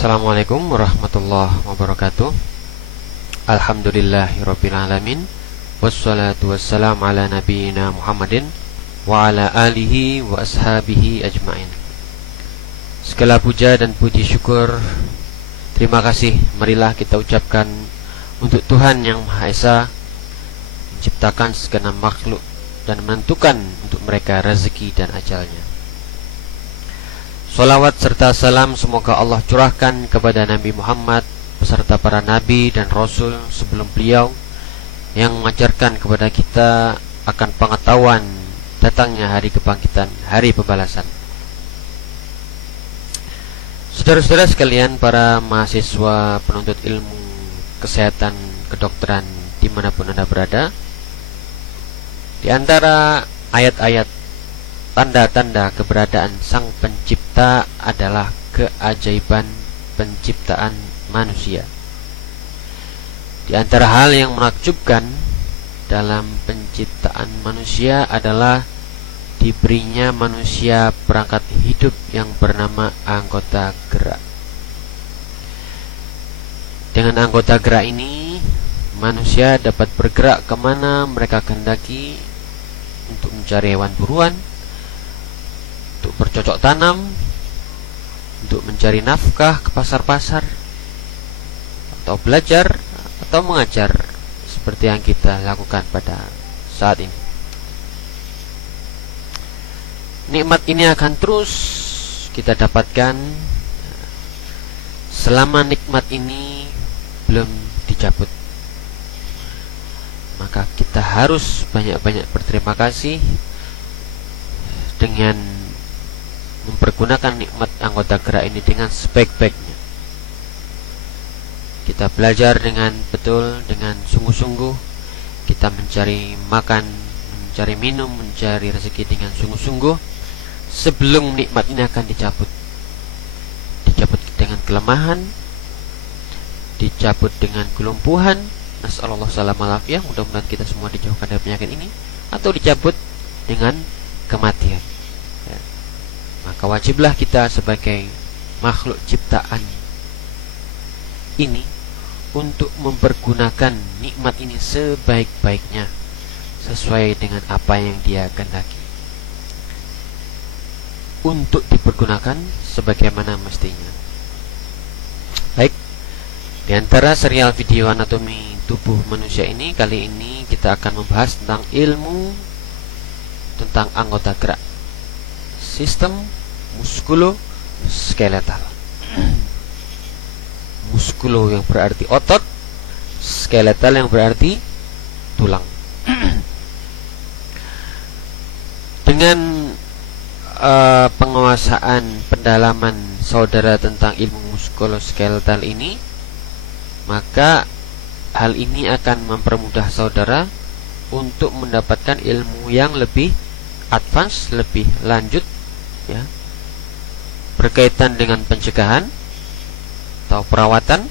Assalamualaikum warahmatullahi wabarakatuh. Alhamdulillahirabbil alamin. Wassalatu wassalamu ala nabiyyina Muhammadin wa ala alihi wa ashabihi ajmain. Segala puja dan puji syukur, terima kasih marilah kita ucapkan untuk Tuhan yang Maha Esa, menciptakan segenap makhluk dan menentukan untuk mereka rezeki dan ajalnya. Salawat serta salam semoga Allah curahkan kepada Nabi Muhammad beserta para nabi dan rasul sebelum beliau, yang mengajarkan kepada kita akan pengetahuan datangnya hari kebangkitan, hari pembalasan. Saudara-saudara sekalian, para mahasiswa penuntut ilmu kesehatan kedokteran dimanapun Anda berada, di antara ayat-ayat tanda-tanda keberadaan Sang Pencipta adalah keajaiban penciptaan manusia. Di antara hal yang menakjubkan dalam penciptaan manusia adalah diberinya manusia perangkat hidup yang bernama anggota gerak. Dengan anggota gerak ini, manusia dapat bergerak kemana mereka kehendaki untuk mencari hewan buruan, untuk bercocok tanam, untuk mencari nafkah ke pasar-pasar, atau belajar atau mengajar seperti yang kita lakukan pada saat ini. Nikmat ini akan terus kita dapatkan selama nikmat ini belum dicabut. Maka kita harus banyak-banyak berterima kasih dengan mempergunakan nikmat anggota gerak ini dengan sebaik-baiknya. Kita belajar dengan betul, dengan sungguh-sungguh. Kita mencari makan, mencari minum, mencari rezeki dengan sungguh-sungguh sebelum nikmat ini akan dicabut. Dicabut dengan kelemahan, dicabut dengan kelumpuhan, nasallallahu salamah alafiyah, mudah-mudahan kita semua dijauhkan dari penyakit ini, atau dicabut dengan kematian. Maka wajiblah kita sebagai makhluk ciptaan ini untuk mempergunakan nikmat ini sebaik-baiknya, sesuai dengan apa yang Dia kehendaki, untuk dipergunakan sebagaimana mestinya. Baik, di antara serial video anatomi tubuh manusia ini, kali ini kita akan membahas tentang ilmu tentang anggota gerak, sistem muskuloskeletal. Muskulo yang berarti otot, skeletal yang berarti tulang. Dengan penguasaan pendalaman saudara tentang ilmu muskuloskeletal ini, maka hal ini akan mempermudah saudara untuk mendapatkan ilmu yang lebih advance, lebih lanjut, ya, berkaitan dengan pencegahan atau perawatan,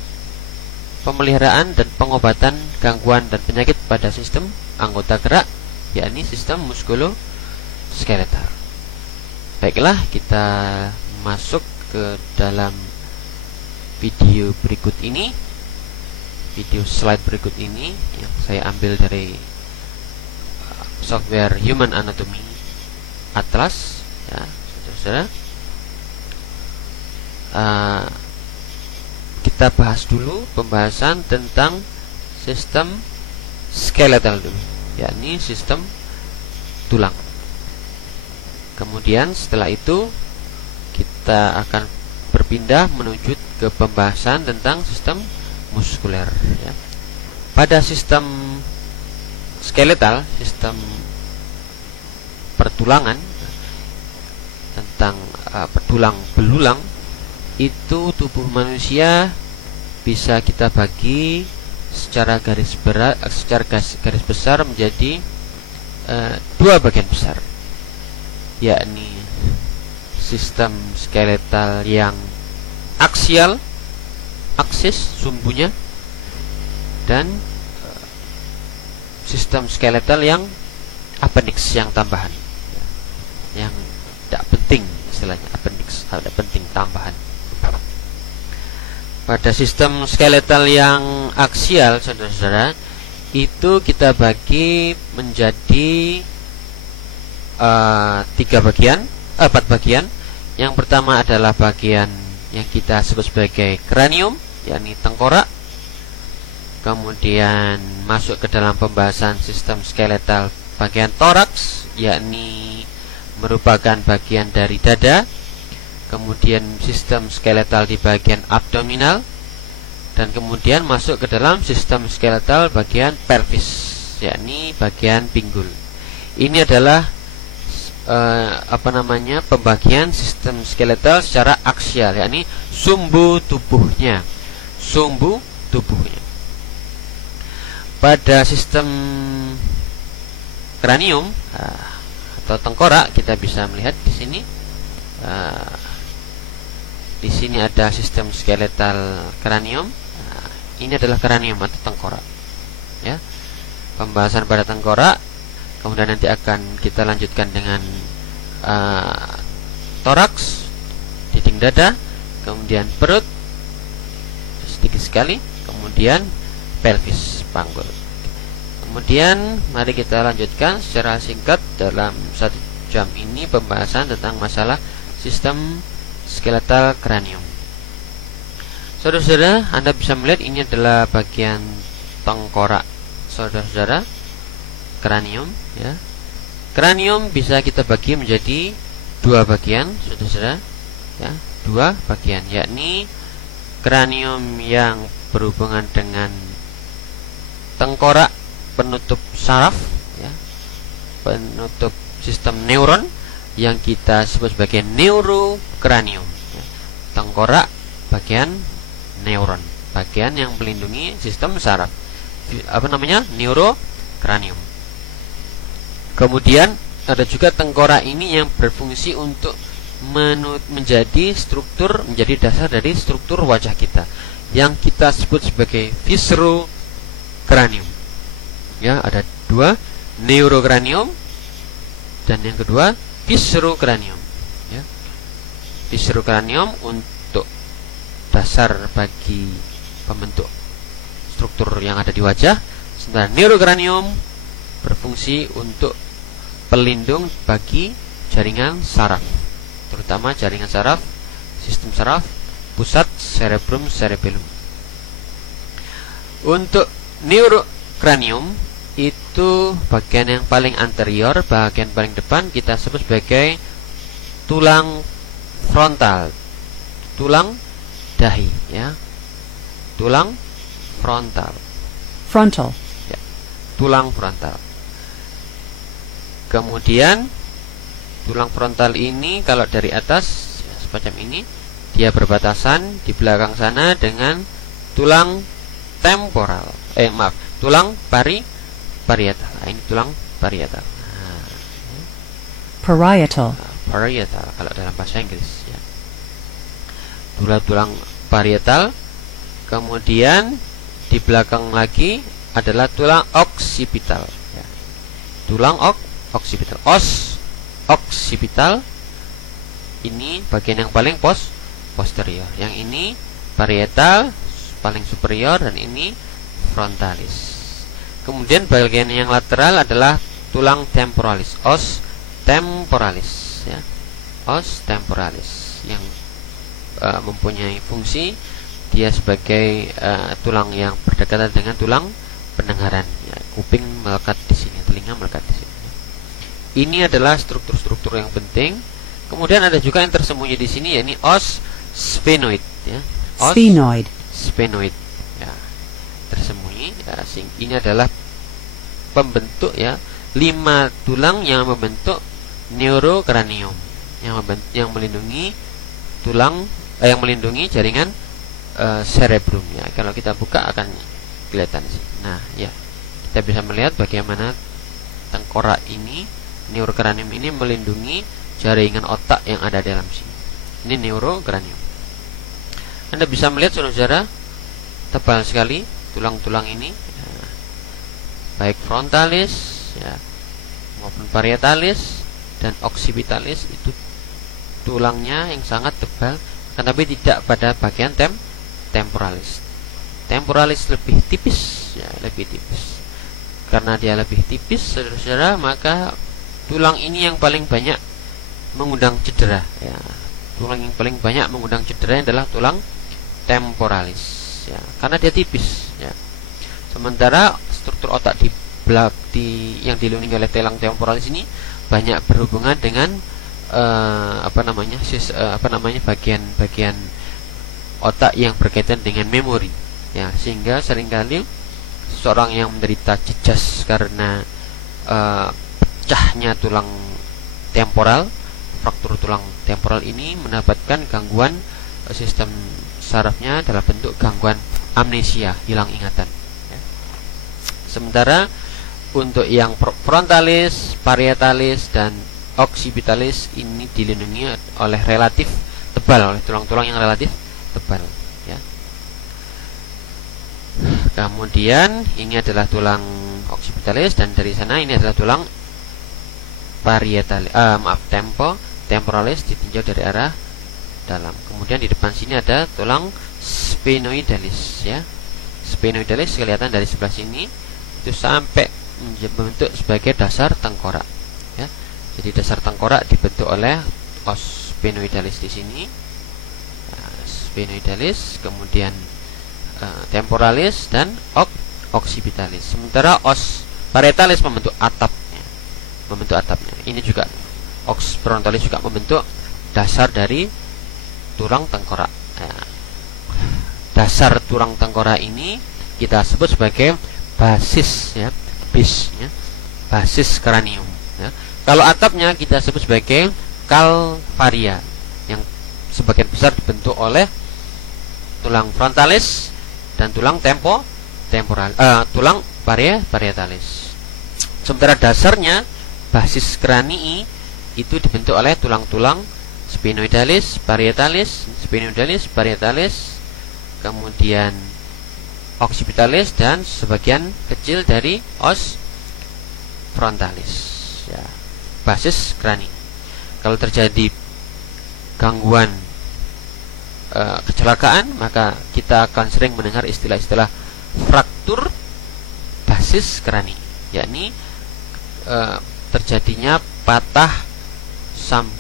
pemeliharaan dan pengobatan gangguan dan penyakit pada sistem anggota gerak, yakni sistem muskuloskeletal. Baiklah, kita masuk ke dalam video berikut ini. Video slide berikut ini yang saya ambil dari software Human Anatomy Atlas, ya, saudara-saudara. Kita bahas dulu pembahasan tentang sistem skeletal dulu, yakni sistem tulang. Kemudian setelah itu kita akan berpindah menuju ke pembahasan tentang sistem muskuler, ya. Pada sistem skeletal, sistem pertulangan, tentang tulang belulang, itu tubuh manusia bisa kita bagi secara garis besar menjadi dua bagian besar, yakni sistem skeletal yang aksial, aksis sumbunya, dan sistem skeletal yang appendix, yang tambahan, yang tidak penting, istilahnya appendix, tidak penting, tambahan. pada sistem skeletal yang aksial, saudara-saudara, itu kita bagi menjadi 4 bagian. Yang pertama adalah bagian yang kita sebut sebagai kranium, yakni tengkorak. Kemudian masuk ke dalam pembahasan sistem skeletal bagian toraks, yakni merupakan bagian dari dada. Kemudian sistem skeletal di bagian abdominal, dan kemudian masuk ke dalam sistem skeletal bagian pelvis, yakni bagian pinggul. Ini adalah pembagian sistem skeletal secara aksial, yakni sumbu tubuhnya. Pada sistem kranium atau tengkorak, kita bisa melihat di sini. Di sini ada sistem skeletal kranium. Ini adalah kranium atau tengkorak. Ya, pembahasan pada tengkorak. Kemudian nanti akan kita lanjutkan dengan toraks, dinding dada, kemudian perut sedikit sekali, kemudian pelvis, panggul. Kemudian mari kita lanjutkan secara singkat dalam 1 jam ini pembahasan tentang masalah sistem skeletal kranium. Saudara-saudara, Anda bisa melihat ini adalah bagian tengkorak, saudara-saudara, kranium, ya. Kranium bisa kita bagi menjadi 2 bagian, saudara-saudara, ya, 2 bagian, yakni kranium yang berhubungan dengan tengkorak penutup saraf, ya, penutup sistem neuron yang kita sebut sebagai neurokranium, ya. Tengkorak bagian neuron, bagian yang melindungi sistem saraf, neurokranium. Kemudian ada juga tengkorak ini yang berfungsi untuk menjadi dasar dari struktur wajah kita, yang kita sebut sebagai viscerokranium. Ya, ada 2, neurokranium dan yang kedua viscerokranium, ya. Viscerokranium untuk dasar bagi pembentuk struktur yang ada di wajah, sementara neurokranium berfungsi untuk pelindung bagi jaringan saraf, terutama jaringan saraf, sistem saraf pusat cerebellum. Untuk neurokranium itu bagian yang paling anterior, bagian paling depan kita sebut sebagai tulang frontal, tulang dahi, ya. Tulang frontal, ya, tulang frontal. Kemudian tulang frontal ini kalau dari atas, ya, semacam ini, dia berbatasan di belakang sana dengan tulang temporal, tulang parietal. Nah, ini tulang parietal. Parietal. Parietal kalau dalam bahasa Inggris, ya. Tulang parietal. Kemudian di belakang lagi adalah tulang occipital, ya. Tulang occipital, occipital. Ini bagian yang paling posterior. Yang ini parietal paling superior, dan ini frontalis. Kemudian bagian yang lateral adalah tulang temporalis, os temporalis, ya. Os temporalis yang mempunyai fungsi dia sebagai tulang yang berdekatan dengan tulang pendengaran, ya. Kuping melekat di sini, telinga melekat di sini. Ini adalah struktur-struktur yang penting. Kemudian ada juga yang tersembunyi di sini, yakni os sphenoid, ya. Os sphenoid, ya, tersembunyi, ya. Ini adalah pembentuk, ya, 5 tulang yang membentuk neurokranium, yang melindungi tulang, yang melindungi jaringan cerebrum, ya. Kalau kita buka akan kelihatan sih. Nah, ya, kita bisa melihat bagaimana tengkorak ini, neurokranium ini melindungi jaringan otak yang ada dalam sini. Ini neurokranium. Anda bisa melihat, saudara, tebal sekali tulang-tulang ini, ya, baik frontalis, ya, maupun parietalis dan occipitalis. Itu tulangnya yang sangat tebal, tetapi tidak pada bagian temporalis. Temporalis lebih tipis, ya, lebih tipis. Karena dia lebih tipis, saudara-saudara, maka tulang ini yang paling banyak mengundang cedera, ya. Tulang yang paling banyak mengundang cedera adalah tulang temporalis, ya, karena dia tipis, ya. Sementara struktur otak yang dilindungi oleh tulang temporalis ini banyak berhubungan dengan bagian-bagian otak yang berkaitan dengan memori, ya, sehingga seringkali seseorang yang menderita cejas karena pecahnya tulang temporal, fraktur tulang temporal ini mendapatkan gangguan sistem sarafnya dalam bentuk gangguan amnesia, hilang ingatan, ya. Sementara untuk yang frontalis, parietalis, dan occipitalis ini dilindungi oleh relatif tebal, oleh tulang-tulang yang relatif tebal, ya. Kemudian ini adalah tulang occipitalis, dan dari sana ini adalah tulang temporalis ditinjau dari arah dalam. Kemudian di depan sini ada tulang sphenoidalis, ya. Sphenoidalis kelihatan dari sebelah sini itu sampai membentuk sebagai dasar tengkorak, ya. Jadi dasar tengkorak dibentuk oleh os sphenoidalis di sini, sphenoidalis, kemudian temporalis dan occipitalis. Sementara os parietalis membentuk atapnya. Ini juga frontalis juga membentuk dasar dari tulang tengkorak, ya. Dasar tulang tengkorak ini kita sebut sebagai basis, ya, basis kranium, ya. Kalau atapnya kita sebut sebagai calvaria, yang sebagian besar dibentuk oleh tulang frontalis dan tulang tulang parietalis. Sementara dasarnya basis kranii itu dibentuk oleh tulang-tulang sphenoidalis, parietalis, kemudian occipitalis, dan sebagian kecil dari os frontalis, ya, basis krani. Kalau terjadi gangguan kecelakaan, maka kita akan sering mendengar istilah-istilah fraktur basis krani, yakni terjadinya patah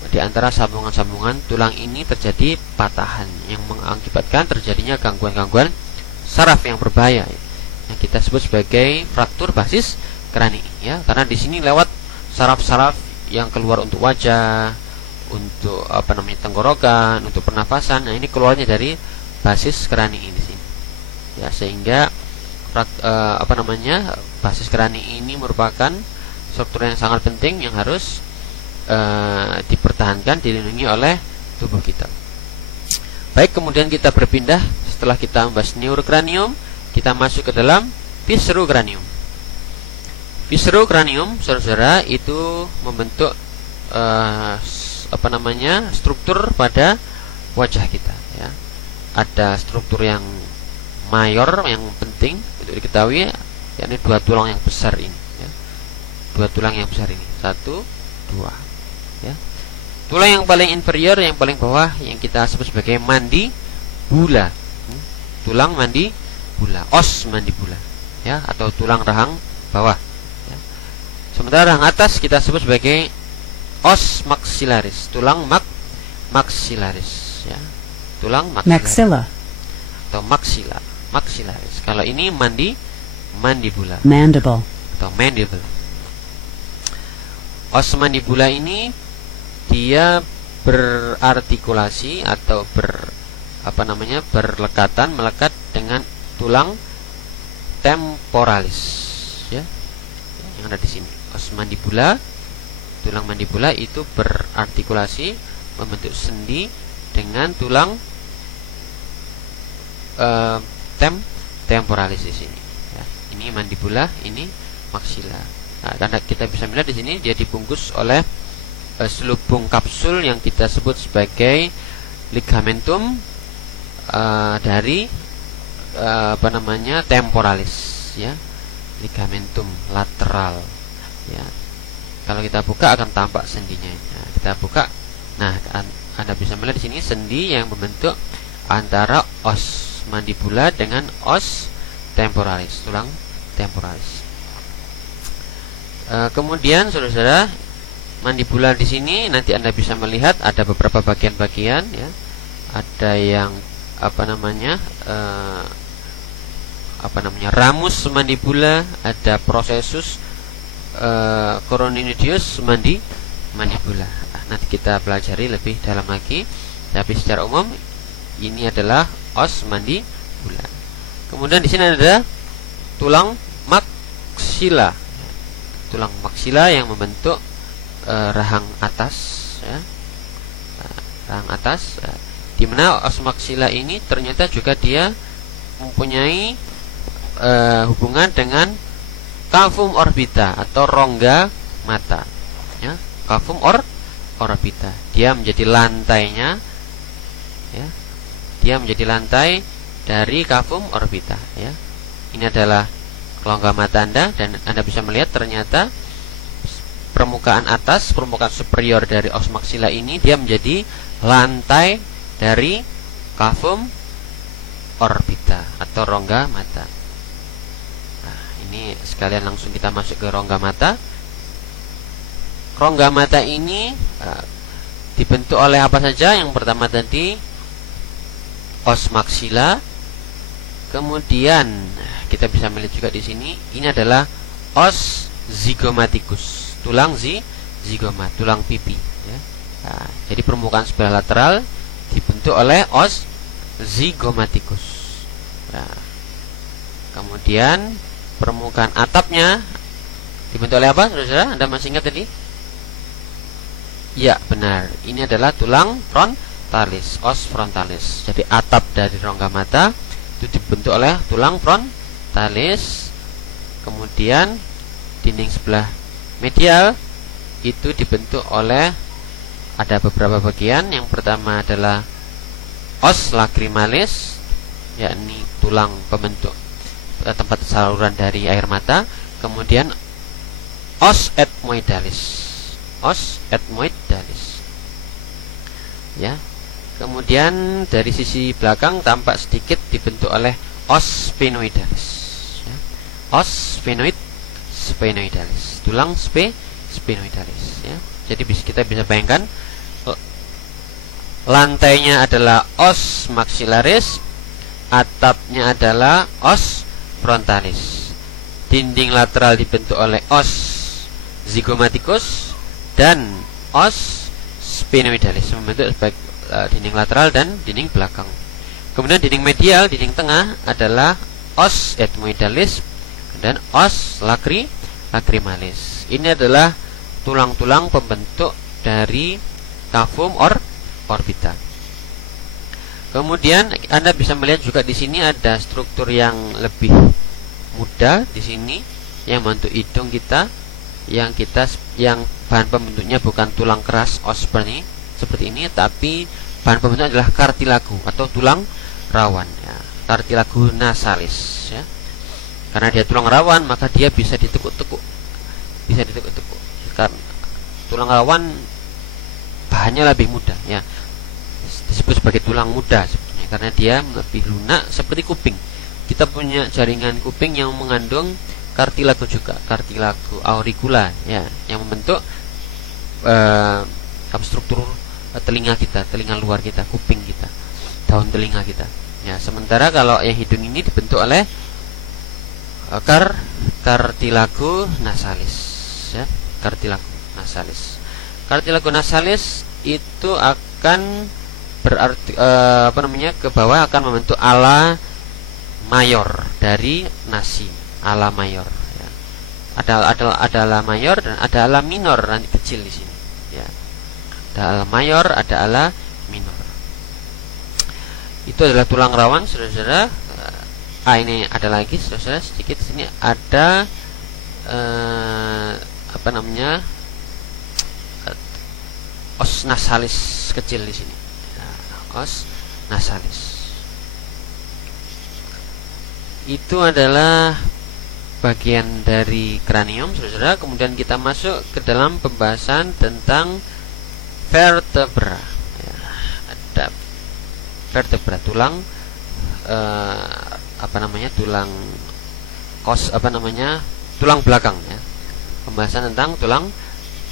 di antara sambungan-sambungan tulang ini terjadi patahan yang mengakibatkan terjadinya gangguan-gangguan saraf yang berbahaya, yang kita sebut sebagai fraktur basis krani, ya, karena di sini lewat saraf-saraf yang keluar untuk wajah, untuk tenggorokan, untuk pernafasan. Nah, ini keluarnya dari basis krani ini sini, ya, sehingga basis krani ini merupakan struktur yang sangat penting yang harus dipertahankan, dilindungi oleh tubuh kita. Baik, kemudian kita berpindah, setelah kita membahas neurokranium, kita masuk ke dalam viscerokranium. Viscerokranium, saudara-saudara, itu membentuk struktur pada wajah kita, ya. Ada struktur yang mayor, yang penting untuk diketahui, yakni dua tulang yang besar ini, ya. Dua tulang yang besar ini, 1, 2, ya. Tulang yang paling inferior, yang paling bawah, yang kita sebut sebagai mandibula, tulang mandibula, os mandibula, ya, atau tulang rahang bawah, ya. Sementara rahang atas kita sebut sebagai os maxillaris, tulang maxillaris, ya, tulang maxilla atau maxillaris. Kalau ini mandibula, mandible atau mandible. Os mandibula ini dia berartikulasi atau melekat dengan tulang temporalis, ya, yang ada di sini. Os mandibula, tulang mandibula itu berartikulasi membentuk sendi dengan tulang temporalis di sini, ya. Ini mandibula, ini maxilla. Nah, karena kita bisa melihat di sini dia dibungkus oleh selubung kapsul yang kita sebut sebagai ligamentum dari temporalis, ya, ligamentum lateral, ya. Kalau kita buka akan tampak sendinya. Nah, kita buka, nah, Anda bisa melihat di sini sendi yang membentuk antara os mandibula dengan os temporalis, tulang temporalis. Kemudian saudara-saudara, mandibula di sini nanti Anda bisa melihat ada beberapa bagian-bagian ya. Ada yang ramus mandibula, ada prosesus coronarius mandibula. Nanti kita pelajari lebih dalam lagi. Tapi secara umum ini adalah os mandibula. Kemudian di sini ada tulang maksila. Tulang maksila yang membentuk rahang atas ya. Rahang atas di mana os maksila ini ternyata juga dia mempunyai hubungan dengan cavum orbita atau rongga mata ya. Cavum orbita, dia menjadi lantainya ya. Dia menjadi lantai dari cavum orbita ya. Ini adalah rongga mata Anda, dan Anda bisa melihat ternyata permukaan atas, permukaan superior dari os maksila ini dia menjadi lantai dari cavum orbita atau rongga mata. Nah, ini sekalian langsung kita masuk ke rongga mata. Rongga mata ini dibentuk oleh apa saja? Yang pertama tadi os maksila. Kemudian kita bisa melihat juga di sini ini adalah os zygomaticus, tulang zigomat, tulang pipi ya. Nah, jadi permukaan sebelah lateral dibentuk oleh os zygomaticus. Nah, kemudian permukaan atapnya dibentuk oleh apa, saudara? Anda masih ingat tadi? Ya, benar. Ini adalah tulang frontalis, os frontalis. Jadi atap dari rongga mata itu dibentuk oleh tulang frontalis. Kemudian dinding sebelah medial itu dibentuk oleh ada beberapa bagian. Yang pertama adalah os lacrimalis, yakni tulang pembentuk tempat saluran dari air mata. Kemudian os ethmoidalis, os ethmoidalis ya. Kemudian dari sisi belakang tampak sedikit dibentuk oleh os sphenoidalis ya. Os sphenoidalis, tulang sphenoidalis ya. Jadi kita bisa bayangkan lantainya adalah os maxillaris, atapnya adalah os frontalis. Dinding lateral dibentuk oleh os zygomaticus dan os sphenoidalis, membentuk sebagai dinding lateral dan dinding belakang. Kemudian dinding medial, dinding tengah adalah os ethmoidalis dan os lacrimalis. Ini adalah tulang-tulang pembentuk dari cavum orbita. Kemudian Anda bisa melihat juga di sini ada struktur yang lebih mudah di sini yang membentuk hidung kita, yang bahan pembentuknya bukan tulang keras os seperti ini, tapi bahan pembentuknya adalah kartilago atau tulang rawan ya. Kartilago nasalis ya. Karena dia tulang rawan, maka dia bisa ditekuk-tekuk. Karena tulang rawan bahannya lebih mudah ya. Disebut sebagai tulang muda sebetulnya karena dia lebih lunak seperti kuping. Kita punya jaringan kuping yang mengandung kartilago juga, kartilago auricula ya, yang membentuk struktur telinga kita, telinga luar kita, kuping kita, daun telinga kita. Ya, sementara kalau yang hidung ini dibentuk oleh kartilago nasalis, ya, kartilago nasalis. Kartilago nasalis itu akan berarti ke bawah akan membentuk ala mayor dari nasi, ala mayor. Ya. Ada ala mayor dan ada ala minor nanti kecil di sini. Ya. Ada ala mayor, ada ala minor. Itu adalah tulang rawan, saudara-saudara. Ini ada lagi, saudara-saudara, sedikit sini ada os nasalis kecil di sini. Os nasalis itu adalah bagian dari kranium, saudara-saudara. Kemudian kita masuk ke dalam pembahasan tentang vertebra ya, ada vertebra, tulang tulang tulang belakang ya. Pembahasan tentang tulang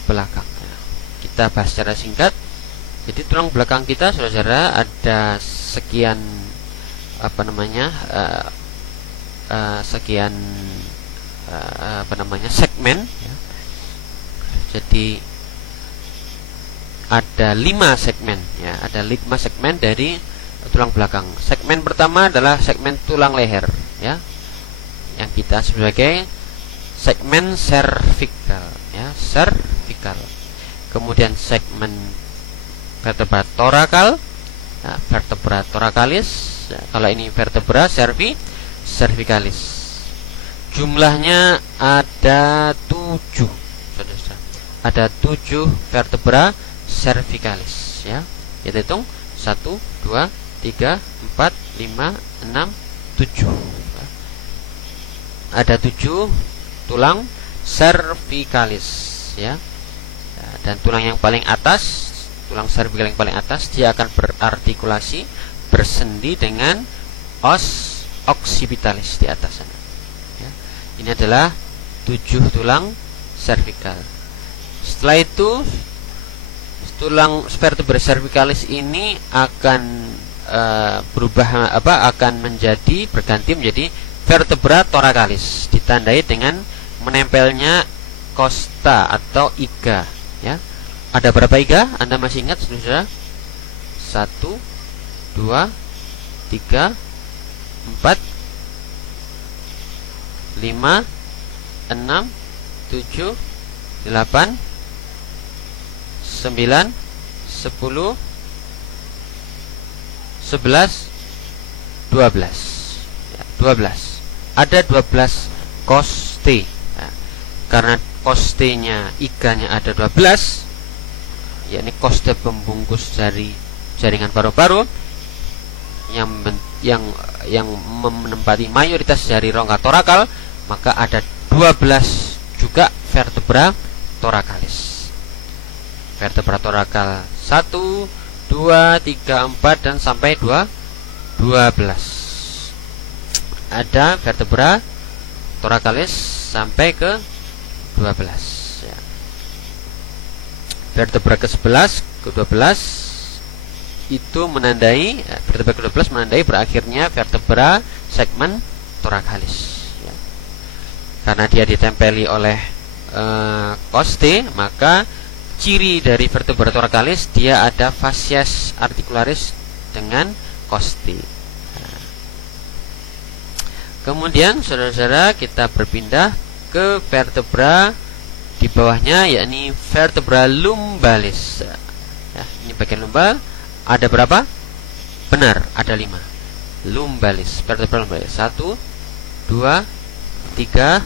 belakang ya. Kita bahas secara singkat. Jadi tulang belakang kita, saudara-saudara, ada sekian segmen ya. Jadi ada 5 segmen ya, ada 5 segmen dari tulang belakang. Segmen pertama adalah segmen tulang leher ya, yang kita sebagai segmen cervical ya, cervical. Kemudian segmen vertebra thoracal ya, vertebra thoracalis ya, kalau ini vertebra cervicalis. Jumlahnya ada 7, saudara. Ada 7 vertebra cervicalis ya. Kita hitung 1, 2, 3, 4, 5, 6, 7. Ada 7 tulang cervicalis ya. Dan tulang yang paling atas, tulang cervical yang paling atas, dia akan berartikulasi, bersendi dengan os occipitalis di atas sana. Ya. Ini adalah 7 tulang cervical. Setelah itu tulang vertebra cervicalis ini akan berganti menjadi vertebra thoracalis, ditandai dengan menempelnya costa atau iga ya. Ada berapa iga? Anda masih ingat, saudara? 1, 2, 3, 4, 5, 6, 7, 8, 9, 10, 11, 12 ya, 12. Ada 12 koste ya. Karena kostenya, iganya ada 12, yakni koste pembungkus dari jaringan paru-paru yang menempati mayoritas dari rongga torakal, maka ada 12 juga vertebra thoracalis. Vertebra thorakal 1, 2, 3, 4 dan sampai 12. Ada vertebra thoracalis sampai ke 12 ya. Vertebra ke-11, ke-12 itu menandai, vertebra ke-12 menandai berakhirnya vertebra segmen thoracalis ya. Karena dia ditempeli oleh koste, maka ciri dari vertebra thoracalis dia ada fascias articularis dengan koste. Nah. Kemudian saudara-saudara, kita berpindah ke vertebra di bawahnya, yakni vertebra lumbalis ya. Ini bagian lumbal. Ada berapa? Benar, ada 5 lumbalis, vertebra lumbalis. 1, 2, 3,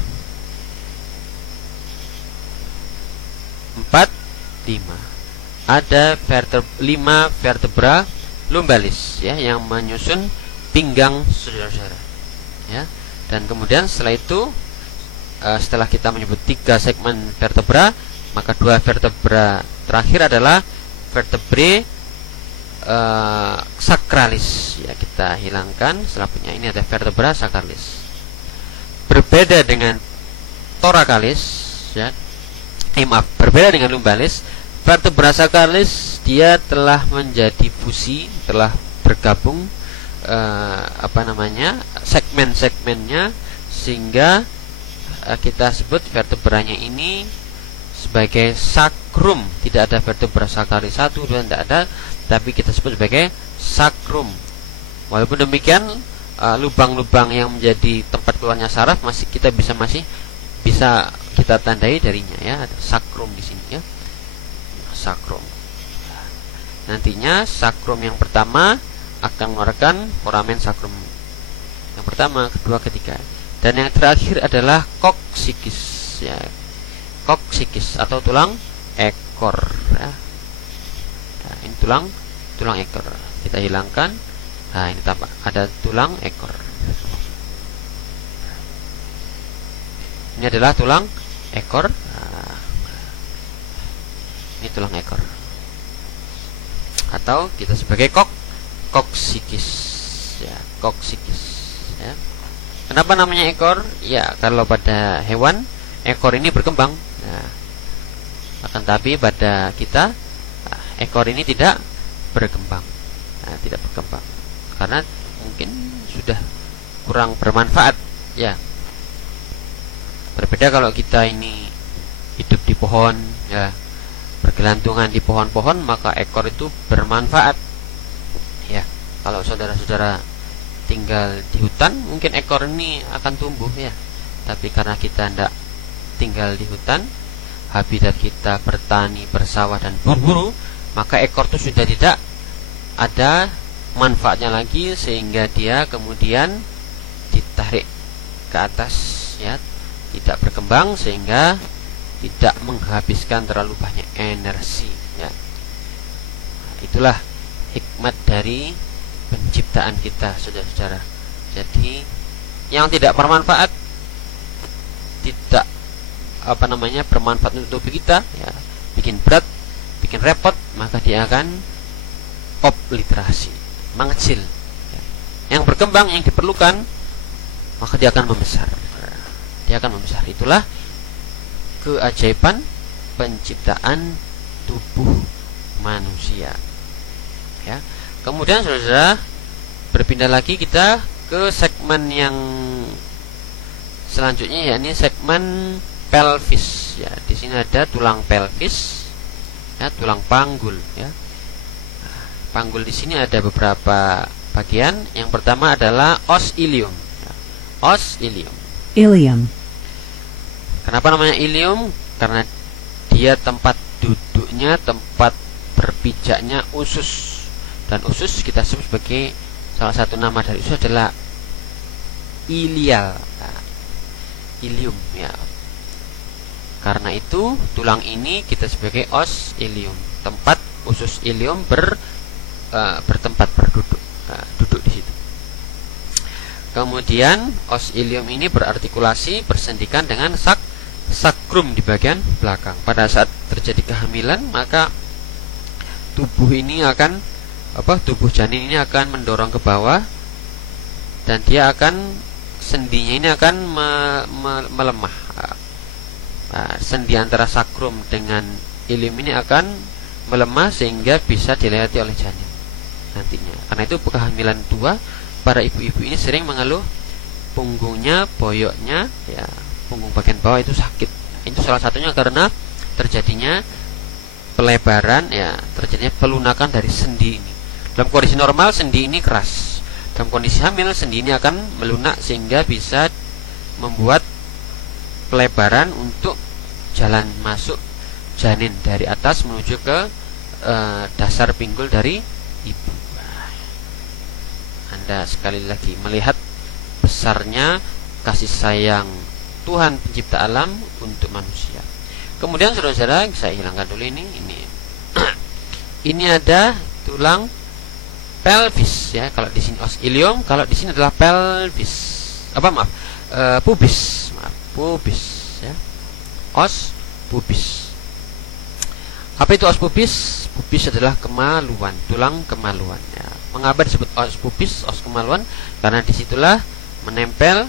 4, 5. Ada 5 vertebra lumbalis ya, yang menyusun pinggang saudara-saudara ya. Dan kemudian setelah itu, setelah kita menyebut 3 segmen vertebra, maka 2 vertebra terakhir adalah vertebrae sacralis ya, kita hilangkan setelahnya. Ini ada vertebra sacralis. Berbeda dengan thoracalis ya. Berbeda dengan lumbalis, vertebra sacralis dia telah menjadi fusi, telah bergabung segmen-segmennya, sehingga kita sebut vertebranya ini sebagai sacrum. Tidak ada vertebra sacralis 1, 2, tidak ada, tapi kita sebut sebagai sacrum. Walaupun demikian, lubang-lubang yang menjadi tempat keluarnya saraf kita bisa kita tandai darinya ya, ada sacrum di sini ya. Sacrum. Nantinya sacrum yang pertama akan mengeluarkan foramen sacrum yang pertama, kedua, ketiga, dan yang terakhir adalah coccyx ya. Coccyx atau tulang ekor ya. Nah, ini tulang ekor kita hilangkan. Nah, ini tambah ada tulang ekor. Ini adalah tulang ekor. Nah, ini tulang ekor atau kita sebagai coccyx ya, koksikis ya. Kenapa namanya ekor? Ya, kalau pada hewan ekor ini berkembang. Nah, akan tapi pada kita ekor ini tidak berkembang. Nah, tidak berkembang karena mungkin sudah kurang bermanfaat ya. Berbeda kalau kita ini hidup di pohon ya, bergelantungan di pohon-pohon, maka ekor itu bermanfaat ya. Kalau saudara-saudara tinggal di hutan, mungkin ekor ini akan tumbuh ya. Tapi karena kita tidak tinggal di hutan, habitat kita bertani, bersawah dan berburu, maka ekor itu sudah tidak ada manfaatnya lagi, sehingga dia kemudian ditarik ke atas ya, tidak berkembang sehingga tidak menghabiskan terlalu banyak energi ya. Itulah hikmat dari penciptaan kita, saudara-saudara. Jadi yang tidak bermanfaat, tidak bermanfaat untuk tubuh kita ya, bikin berat, bikin repot, maka dia akan obliterasi, mengecil ya. Yang berkembang, yang diperlukan, maka dia akan membesar. Dia akan membesar. Itulah keajaiban penciptaan tubuh manusia ya. Kemudian saudara, berpindah lagi kita ke segmen yang selanjutnya, yakni segmen pelvis ya. Di sini ada tulang pelvis ya, tulang panggul ya. Panggul di sini ada beberapa bagian. Yang pertama adalah os ilium ya. Os ilium. Ilium. Kenapa namanya ilium? Karena dia tempat duduknya, tempat berpijaknya usus. Dan usus kita sebut sebagai, salah satu nama dari usus adalah ilial. Nah, ilium ya. Karena itu tulang ini kita sebagai os ilium, tempat usus ilium bertempat berduduk, duduk di situ. Kemudian os ilium ini berartikulasi, bersendikan dengan sakrum di bagian belakang. Pada saat terjadi kehamilan, maka tubuh janin ini akan mendorong ke bawah, dan dia akan, sendinya ini akan melemah. Sendi antara sakrum dengan ilium ini akan melemah sehingga bisa dilewati oleh janin nantinya. Karena itu kehamilan tua, para ibu-ibu ini sering mengeluh punggungnya, boyoknya ya, punggung bagian bawah itu sakit. Itu salah satunya karena terjadinya pelebaran ya, terjadinya pelunakan dari sendi ini. Dalam kondisi normal sendi ini keras. Dalam kondisi hamil sendi ini akan melunak sehingga bisa membuat pelebaran untuk jalan masuk janin dari atas menuju ke dasar pinggul dari ibu. Anda sekali lagi melihat besarnya kasih sayang Tuhan pencipta alam untuk manusia. Kemudian saudara-saudara, saya hilangkan dulu ini. Ini ada tulang pelvis ya. Kalau di sini os ilium, kalau di sini adalah pelvis. Pubis. Pubis ya. Os pubis. Apa itu os pubis? Pubis adalah kemaluan, tulang kemaluan ya. Mengapa disebut os pubis, os kemaluan? Karena disitulah menempel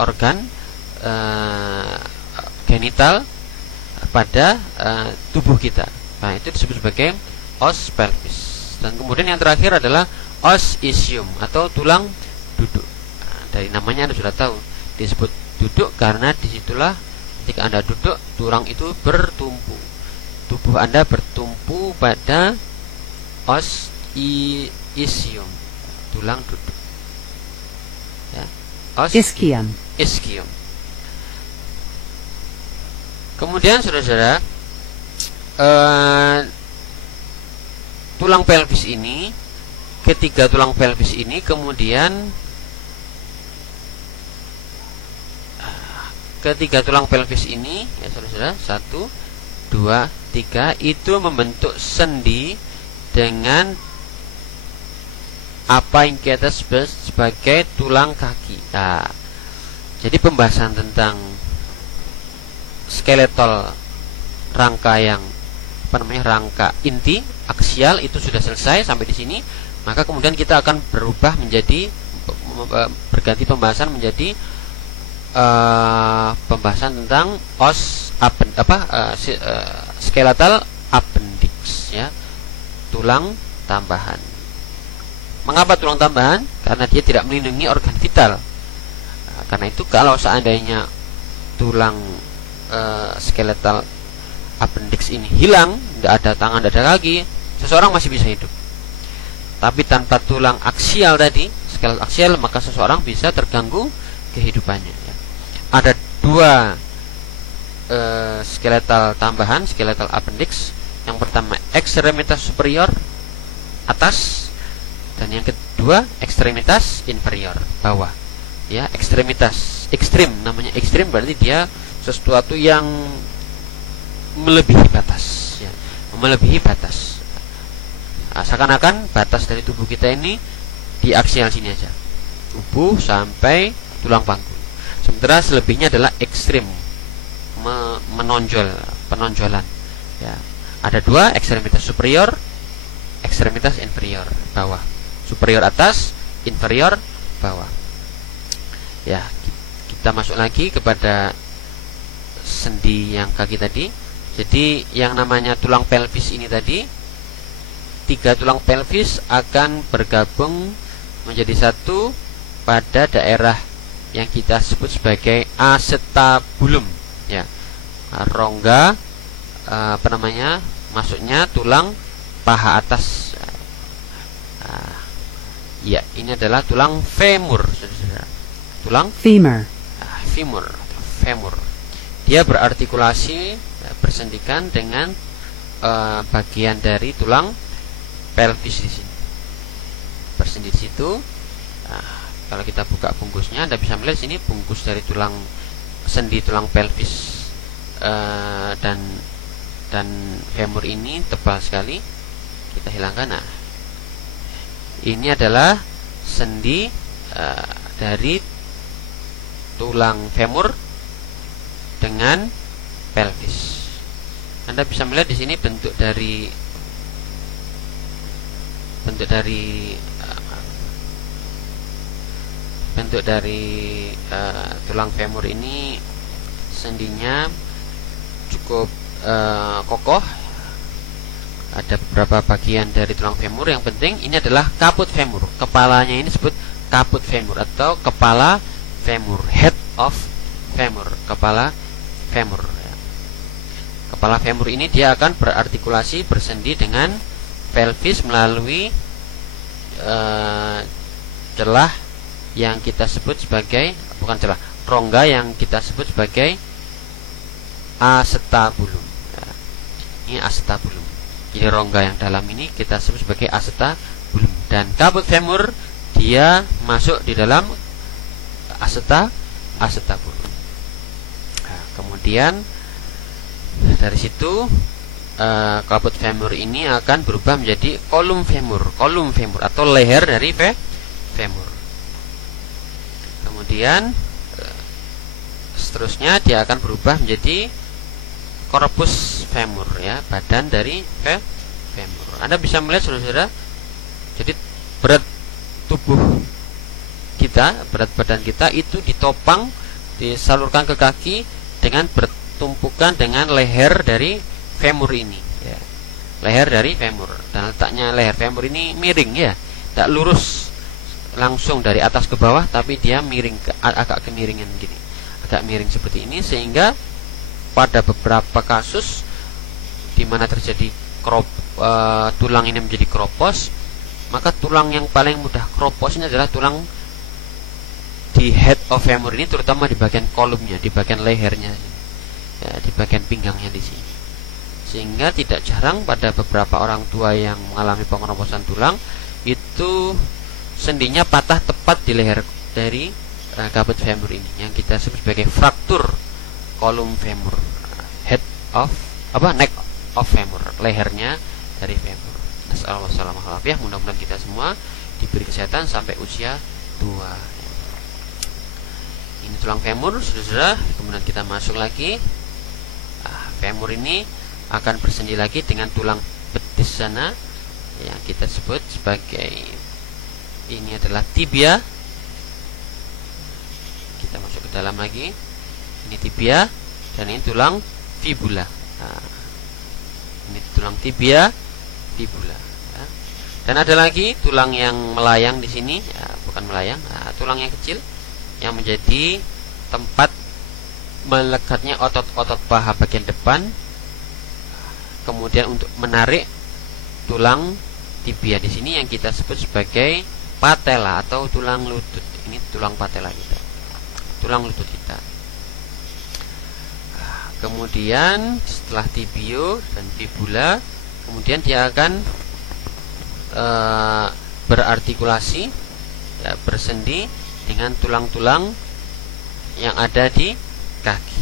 organ genital pada tubuh kita. Nah, itu disebut sebagai os pelvis. Dan kemudian yang terakhir adalah os isium atau tulang duduk. Nah, dari namanya Anda sudah tahu, disebut duduk karena disitulah ketika Anda duduk, tulang itu bertumpu. Tubuh Anda bertumpu pada os isium, tulang duduk ya. Os ischium. Kemudian saudara-saudara, tulang pelvis ini, ketiga tulang pelvis ini kemudian ketiga tulang pelvis ini ya saudara-saudara, 1, 2, 3 itu membentuk sendi dengan apa yang kita sebut sebagai tulang kaki. Nah, jadi pembahasan tentang skeletal rangka yang rangka inti aksial itu sudah selesai sampai di sini. Maka kemudian kita akan berubah menjadi berganti pembahasan menjadi pembahasan tentang skeletal appendix, ya, tulang tambahan. Mengapa tulang tambahan? Karena dia tidak melindungi organ vital. Karena itu kalau seandainya tulang skeletal appendix ini hilang, tidak ada tangan, tidak ada kaki, seseorang masih bisa hidup. Tapi tanpa tulang aksial tadi, skeletal aksial, maka seseorang bisa terganggu kehidupannya, ya. Ada dua skeletal tambahan, skeletal appendix. Yang pertama ekstremitas superior atas, dan yang kedua ekstremitas inferior bawah, ya. Ekstremitas ekstrim, namanya ekstrim berarti dia sesuatu yang melebihi batas, ya, melebihi batas. Seakan-akan batas dari tubuh kita ini di aksial sini aja, tubuh sampai tulang panggul. Sementara selebihnya adalah ekstrim, menonjol, penonjolan, ya. Ada dua, ekstremitas superior, ekstremitas inferior bawah. Superior atas, inferior bawah. Ya, kita masuk lagi kepada sendi yang kaki tadi. Jadi yang namanya tulang pelvis ini tadi, 3 tulang pelvis akan bergabung menjadi satu pada daerah yang kita sebut sebagai acetabulum, ya. Rongga masuknya tulang paha atas. Ya, ini adalah tulang femur, saudara. Tulang femur. Femur. Dia berartikulasi, bersendikan dengan bagian dari tulang pelvis di sini. Bersendi di situ. Kalau kita buka bungkusnya, Anda bisa melihat sini bungkus dari tulang sendi tulang pelvis dan femur ini tebal sekali. Kita hilangkan. Nah, ini adalah sendi dari tulang femur dengan pelvis. Anda bisa melihat di sini bentuk dari tulang femur ini, sendinya cukup kokoh. Ada beberapa bagian dari tulang femur. Yang penting ini adalah kaput femur. Kepalanya ini disebut kaput femur atau kepala femur, head of femur, kepala femur, ya. Kepala femur ini dia akan berartikulasi, bersendi dengan pelvis melalui celah yang kita sebut sebagai, bukan celah, rongga yang kita sebut sebagai acetabulum, ya. Ini acetabulum. Jadi rongga yang dalam ini kita sebut sebagai acetabulum, dan kaput femur dia masuk di dalam acetabulum. Nah, kemudian dari situ kaput femur ini akan berubah menjadi kolum femur atau leher dari femur. Kemudian seterusnya dia akan berubah menjadi corpus femur, ya, badan dari femur. Anda bisa melihat, saudara, jadi berat tubuh kita, berat badan kita itu ditopang, disalurkan ke kaki dengan bertumpukan dengan leher dari femur ini, ya. Leher dari femur, dan letaknya leher femur ini miring, ya, tidak lurus langsung dari atas ke bawah, tapi dia miring, agak kemiringan gini, agak miring seperti ini, sehingga pada beberapa kasus di mana terjadi tulang ini menjadi kropos, maka tulang yang paling mudah kropos ini adalah tulang di head of femur ini, terutama di bagian kolumnya, di bagian lehernya, ya, di bagian pinggangnya di sini. Sehingga tidak jarang pada beberapa orang tua yang mengalami pengkroposan tulang itu sendinya patah tepat di leher dari kaput femur ini, yang kita sebut sebagai fraktur kolum femur, neck of femur, lehernya dari femur. Nasallallahu mudah-mudahan kita semua diberi kesehatan sampai usia tua. Ini tulang femur, saudara. Kemudian kita masuk lagi. Femur ini akan bersendi lagi dengan tulang betis sana yang kita sebut sebagai ini adalah tibia. Kita masuk ke dalam lagi. Ini tibia dan ini tulang fibula. Nah, ini tulang tibia, fibula. Ya. Dan ada lagi tulang yang melayang di sini, ya, bukan melayang, tulang yang kecil yang menjadi tempat melekatnya otot-otot paha bagian depan. Kemudian untuk menarik tulang tibia di sini yang kita sebut sebagai patella atau tulang lutut. Ini tulang patella kita, tulang lutut kita. Kemudian setelah tibio dan fibula, kemudian dia akan berartikulasi, ya, bersendi dengan tulang-tulang yang ada di kaki.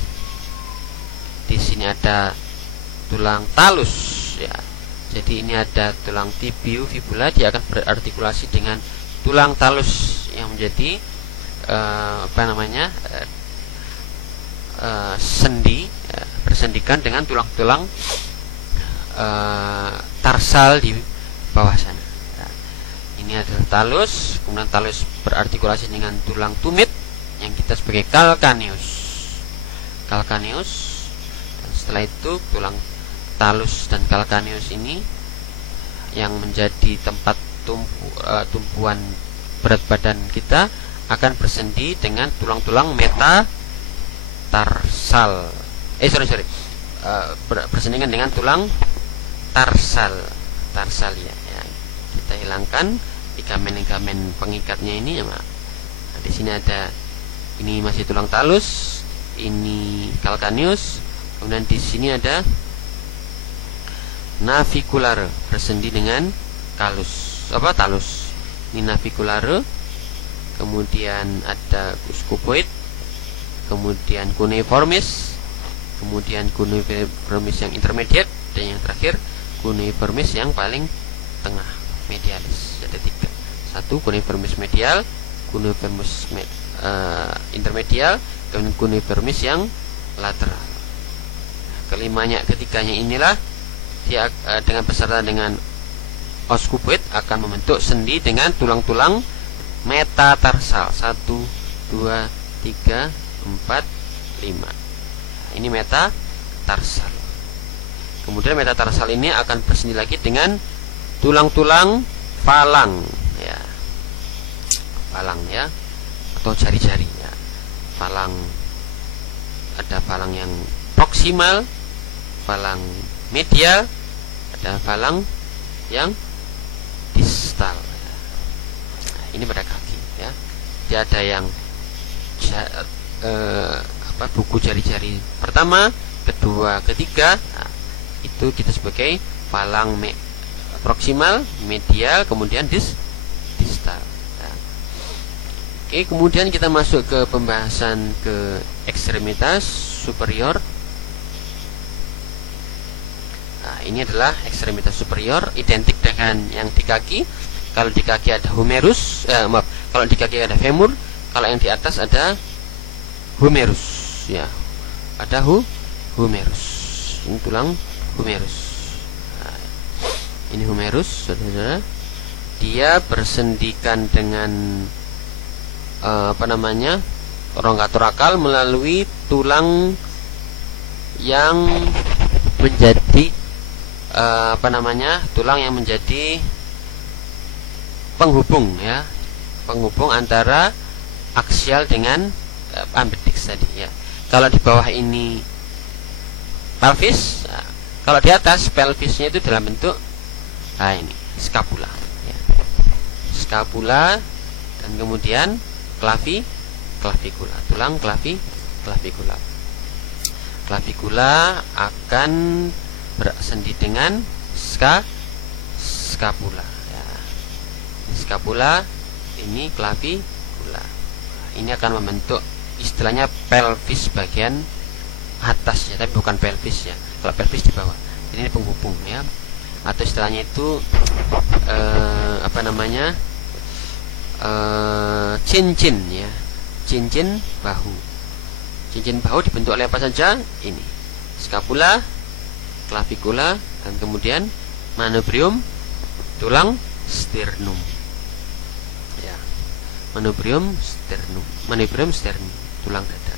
Di sini ada tulang talus, ya. Jadi ini ada tulang tibio fibula, dia akan berartikulasi dengan tulang talus yang menjadi sendi, ya, bersendikan dengan tulang-tulang tarsal di bawah sana. Nah, ini adalah talus. Kemudian talus berartikulasi dengan tulang tumit yang kita sebagai calcaneus. Dan setelah itu tulang talus dan calcaneus ini yang menjadi tempat tumpuan berat badan kita akan bersendi dengan tulang-tulang metatarsal. Bersendengan dengan tulang tarsal ya. Kita hilangkan ligamen pengikatnya ini, ya. Nah, di sini ada, ini masih tulang talus, ini calcaneus, kemudian di sini ada navicular bersendi dengan talus. Ini navicular, kemudian ada scuboid, kemudian cuneiformis, kemudian cuneiformis yang intermediate, dan yang terakhir cuneiformis yang paling tengah, medialis. Ada 3. 1 cuneiformis medial, cuneiformis intermedial, dan cuneiformis yang lateral. Ketiganya inilah dia dengan beserta dengan oscuboid akan membentuk sendi dengan tulang-tulang metatarsal. 1, 2, 3, 4, 5. Ini metatarsal. Kemudian metatarsal ini akan bersendi lagi dengan tulang-tulang falang, ya. Falang, ya, atau jari-jari, ya. Falang, ada falang yang proksimal, falang medial, ada falang yang distal. Nah, ini pada kaki, ya. Dia ada yang buku jari-jari pertama, kedua, ketiga. Nah, itu kita sebagai falang proksimal, medial, kemudian distal. Nah. Oke, kemudian kita masuk ke pembahasan ke ekstremitas superior. Nah, ini adalah ekstremitas superior, identik dengan yang di kaki. Kalau di kaki ada humerus, kalau di kaki ada femur, kalau yang di atas ada humerus, ya. Ada humerus. Ini tulang humerus. Nah, ini humerus, saudara. Dia bersendikan dengan rongga torakal melalui tulang yang menjadi tulang yang menjadi penghubung, ya, penghubung antara aksial dengan ambideks tadi, ya. Kalau di bawah ini pelvis, nah, kalau di atas pelvisnya itu dalam bentuk ini scapula, ya. Scapula dan kemudian clavikula, tulang clavikula. Clavikula akan bersendi dengan scapula, ya. Scapula, ini clavikula. Ini akan membentuk istilahnya pelvis bagian atas, ya, tapi bukan pelvis, ya. Kalau pelvis di bawah, ini penghubung, ya. Atau istilahnya itu cincin, ya, cincin bahu. Cincin bahu dibentuk oleh apa saja? Ini scapula, clavikula, dan kemudian manubrium, tulang sternum. ya. Manubrium sternum, tulang dada.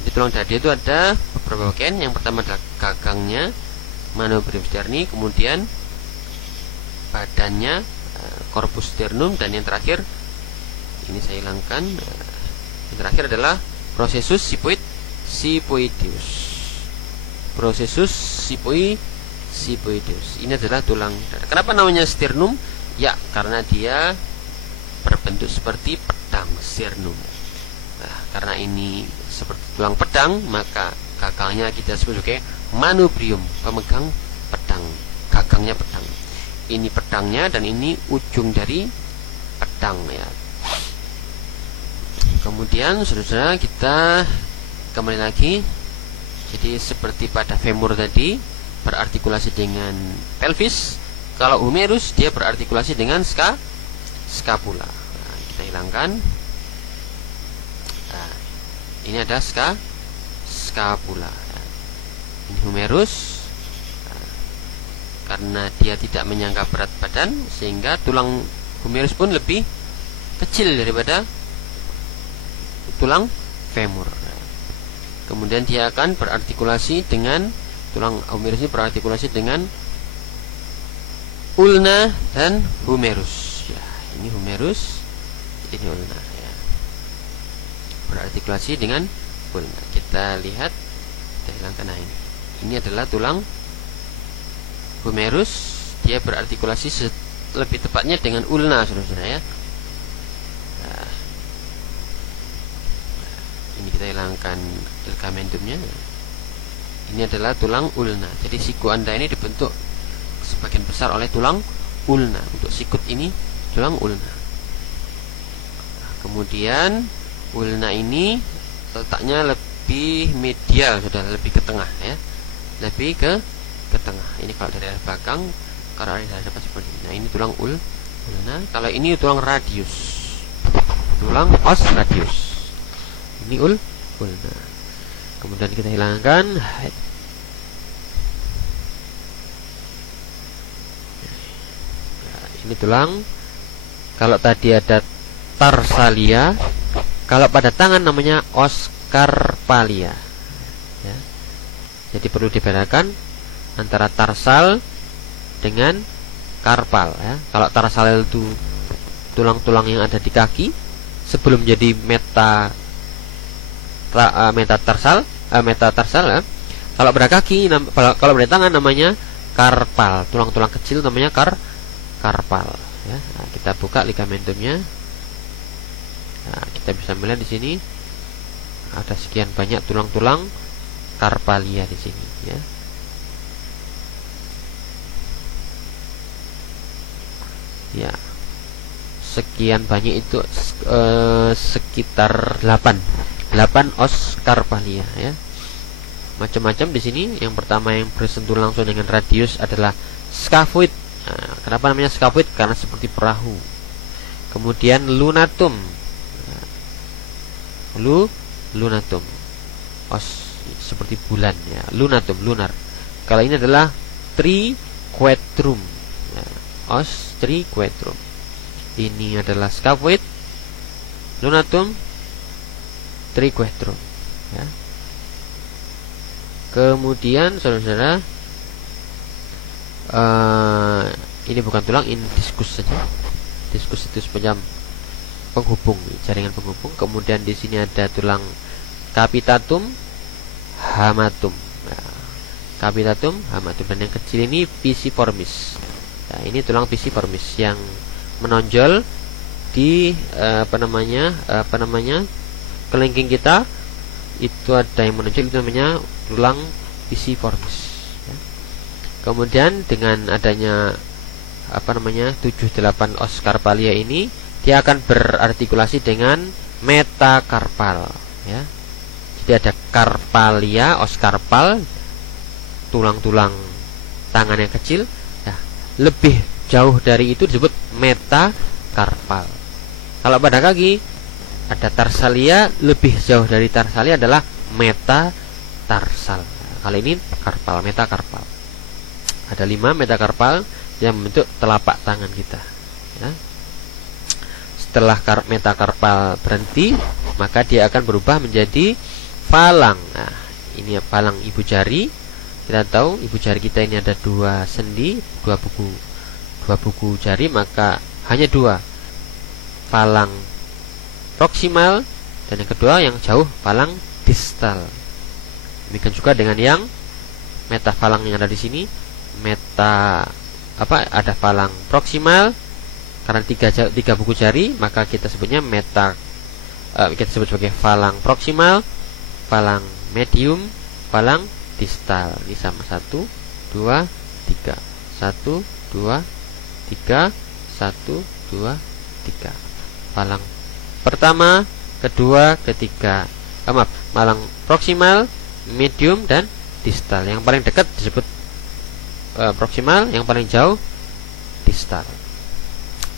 Di tulang dada itu ada beberapa bagian. Yang pertama adalah gagangnya, manubrium sterni, kemudian badannya, corpus sternum, dan yang terakhir ini saya hilangkan. Yang terakhir adalah processus sipoideus. Processus sipoideus. Ini adalah tulang dada. Kenapa namanya sternum? Ya, karena dia berbentuk seperti pedang, sternum. Nah, karena ini seperti tulang pedang, maka gagangnya kita sebut sebagai manubrium, pemegang pedang. Gagangnya pedang. Ini pedangnya dan ini ujung dari pedang, ya. Kemudian saudara, kita kembali lagi. Jadi seperti pada femur tadi berartikulasi dengan pelvis, kalau humerus dia berartikulasi dengan scapula. Nah, kita hilangkan. Nah, ini ada scapula. Nah, ini humerus. Nah, karena dia tidak menyangka berat badan, sehingga tulang humerus pun lebih kecil daripada tulang femur. Kemudian dia akan berartikulasi dengan tulang humerus ini berartikulasi dengan ulna dan humerus. Ya, ini humerus, ini ulna. Ya. Berartikulasi dengan ulna. Kita lihat, kita hilangkan. Nah, ini adalah tulang humerus. Dia berartikulasi lebih tepatnya dengan ulna, saudara-saudara, ya. Ini kita hilangkan ligamentumnya. Ini adalah tulang ulna. Jadi siku Anda ini dibentuk sebagian besar oleh tulang ulna. Untuk sikut ini tulang ulna. Nah, kemudian ulna ini letaknya lebih medial, sudah lebih ke tengah, ya. Lebih ke tengah. Ini kalau dari arah belakang, kalau dari arah depan seperti ini. Nah, ini tulang ulna. Kalau ini tulang radius. Tulang os radius. Ini ulna. Kemudian kita hilangkan. Nah, ini tulang. Kalau tadi ada tarsalia, kalau pada tangan namanya os carpalia. Ya. Jadi perlu dibedakan antara tarsal dengan karpal. Ya. Kalau tarsal itu tulang-tulang yang ada di kaki sebelum jadi metatarsal. Ya. Kalau pada kaki, kalau pada tangan namanya karpal. Tulang-tulang kecil namanya karpal. Ya. Nah, kita buka ligamentumnya. Nah, kita bisa melihat di sini ada sekian banyak tulang-tulang karpalia di sini. Ya. Ya. Sekian banyak itu sekitar 8 os carpalia, ya. Macam-macam di sini. Yang pertama yang bersentuh langsung dengan radius adalah scaphoid. Nah, kenapa namanya scaphoid? Karena seperti perahu. Kemudian lunatum. Lunatum. Os seperti bulan, ya. Lunatum, lunar. Kalau ini adalah triquetrum. Ya. Os triquetrum. Ini adalah scaphoid, lunatum, triquetrum, ya. Kemudian saudara-saudara, ini bukan tulang, ini diskus saja. Diskus itu semacam penghubung, jaringan penghubung. Kemudian di sini ada tulang capitatum, hamatum. Nah, capitatum, hamatum, dan yang kecil ini pisiformis. Nah, ini tulang pisiformis yang menonjol di kelingking kita. Itu ada yang menonjol, itu namanya tulang pisiformis, ya. Kemudian dengan adanya 7-8 os carpalia ini, dia akan berartikulasi dengan metakarpal, ya. Jadi ada carpalia, os carpal, tulang-tulang tangan yang kecil. Nah, lebih jauh dari itu disebut metakarpal. Kalau pada kaki ada tarsalia, lebih jauh dari tarsalia adalah metatarsal. Kali ini karpal, metakarpal. Ada 5 metakarpal yang membentuk telapak tangan kita, ya. setelah metakarpal berhenti, maka dia akan berubah menjadi falang. Nah, ini ya falang ibu jari. Kita tahu ibu jari kita ini ada 2 sendi, 2 buku jari, maka hanya 2, falang proksimal, dan yang kedua yang jauh falang distal. Demikian juga dengan yang metafalang yang ada di sini. Ada falang proksimal, karena 3 buku jari, maka kita sebutnya kita sebut sebagai falang proksimal, falang medium, falang distal. Ini sama 1, 2, 3, 1, 2, 3, 1, 2, 3. Falang pertama, kedua, ketiga. Falang proksimal, medium, dan distal. Yang paling dekat disebut proksimal, yang paling jauh distal.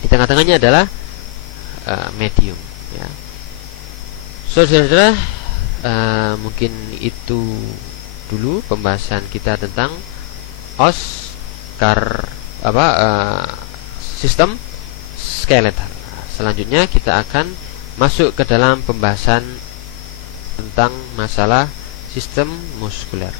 Di tengah-tengahnya adalah medium, ya. Saudara-saudara, mungkin itu dulu pembahasan kita tentang sistem skeletal. Selanjutnya kita akan masuk ke dalam pembahasan tentang masalah sistem muskuler.